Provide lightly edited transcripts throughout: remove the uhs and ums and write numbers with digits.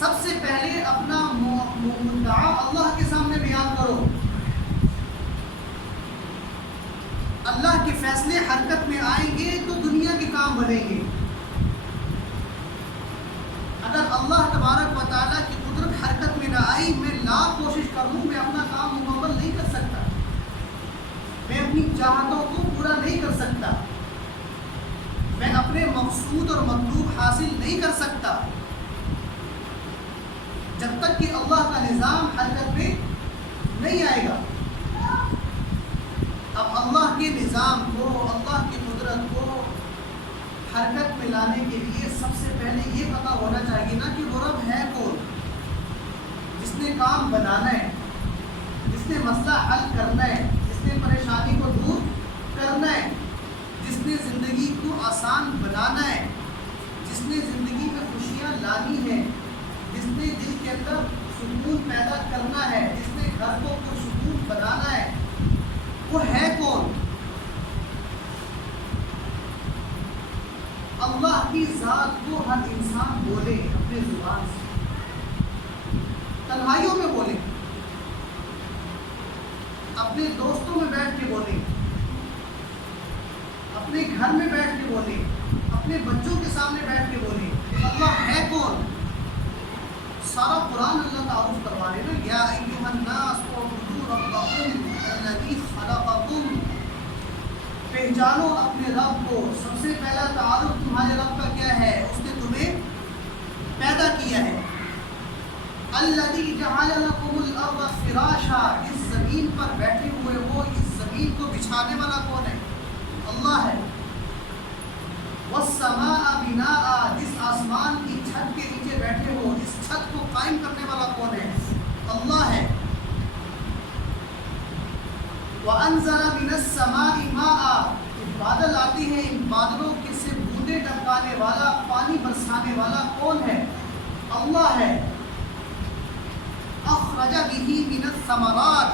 سب سے پہلے اپنا مدعا اللہ کے سامنے بیان کرو. اللہ کے فیصلے حرکت میں آئیں گے تو دنیا کے کام بنیں گے. اگر اللہ تبارک و تعالیٰ کی قدرت حرکت میں نہ آئی، میں لاکھ کوشش کر لوں، میں اپنا کام مکمل نہیں کر سکتا، میں اپنی چاہتوں کو پورا نہیں کر سکتا، میں اپنے مقصود اور مطلوب حاصل نہیں کر سکتا جب تک کہ اللہ کا نظام حرکت میں نہیں آئے گا. اب اللہ کے نظام کو، اللہ کی قدرت کو حرکت میں لانے کے لیے سب سے پہلے یہ پتہ ہونا چاہیے نا کہ وہ رب ہے کون، جس نے کام بنانا ہے، جس نے مسئلہ حل کرنا ہے، جس نے پریشانی کو دور کرنا ہے، جس نے زندگی کو آسان بنانا ہے، جس نے زندگی میں خوشیاں لانی ہے، جس نے دل کے اندر سکون پیدا کرنا ہے، جس نے گھر کو پرسکون بنانا ہے، وہ ہے کون؟ اللہ کی ذات کو ہر انسان بولے اپنے زبان سے، تنہائیوں میں بولے، اپنے دوستوں میں بیٹھ کے بولے، اپنے گھر میں بیٹھ کے بولے، اپنے بچوں کے سامنے بیٹھ کے بولے اللہ ہے کون. سارا قرآن اللہ تعارف کروا رہے نا، یا ایھا الناس اعبدوا ربکم الذی خلقکم، پہچانو اپنے رب کو. سب سے پہلا تعارف تمہارے رب کا کیا ہے؟ اس نے تمہیں پیدا کیا ہے. الذی جعل لکم الارض فراشا، اس زمین پر بیٹھے ہوئے وہ، اس زمین کو بچھانے والا کون ہے؟ اللہ ہے. والسماء بناء، جس آسمان کی چھت کے نیچے بیٹھے ہو، اس چھت کو قائم کرنے والا کون ہے؟ اللہ ہے. وَأَنزَلَ مِنَ السَّمَاءِ مَاءً، بادل آتی ہیں، ان بادلوں کے سے بوندیں ٹپکانے والا، پانی برسانے والا کون ہے؟ اللہ ہے. أَخْرَجَ بِهِ مِنَ الثَّمَرَاتِ،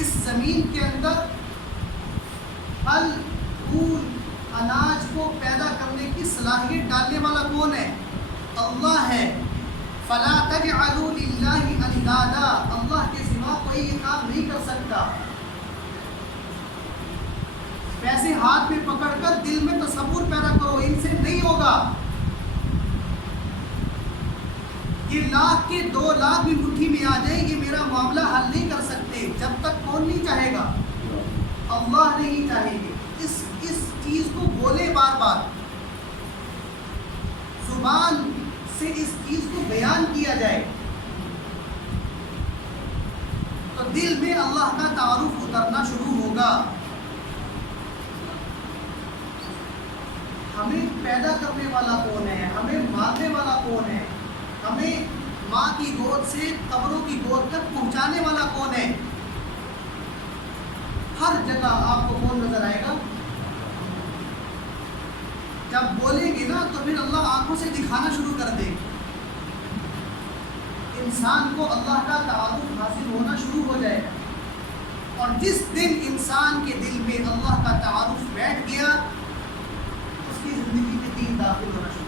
اس زمین کے اندر پھل پھول اناج کو پیدا کرنے کی صلاحیت ڈالنے والا کون ہے؟ اللہ ہے. فَلَا تَجْعَلُوا لِلَّهِ أَنْدَادًا، اللہ کے سوا کوئی یہ کام نہیں کر سکتا. پیسے ہاتھ میں پکڑ کر دل میں تصور پیدا کرو، ان سے نہیں ہوگا. یہ لاکھ کے 2 لاکھ بھی مٹھی میں آ جائیں، یہ میرا معاملہ حل نہیں کر سکتے جب تک کون نہیں چاہے گا؟ اللہ نہیں چاہیں گے. اس چیز کو بولے بار بار، زبان سے اس چیز کو بیان کیا جائے تو دل میں اللہ کا تعارف اترنا شروع ہوگا. ہمیں پیدا کرنے والا کون ہے؟ ہمیں مارنے والا کون ہے؟ ہمیں ماں کی گود سے قبروں کی گود تک پہنچانے والا کون ہے؟ ہر جگہ آپ کو کون نظر آئے گا؟ جب بولیں گے نا تو پھر اللہ آنکھوں سے دکھانا شروع کر دے. انسان کو اللہ کا تعارف حاصل ہونا شروع ہو جائے گا. اور جس دن انسان کے دل میں اللہ کا تعارف بیٹھ گیا، اس کی زندگی میں دین داخل ہونا شروع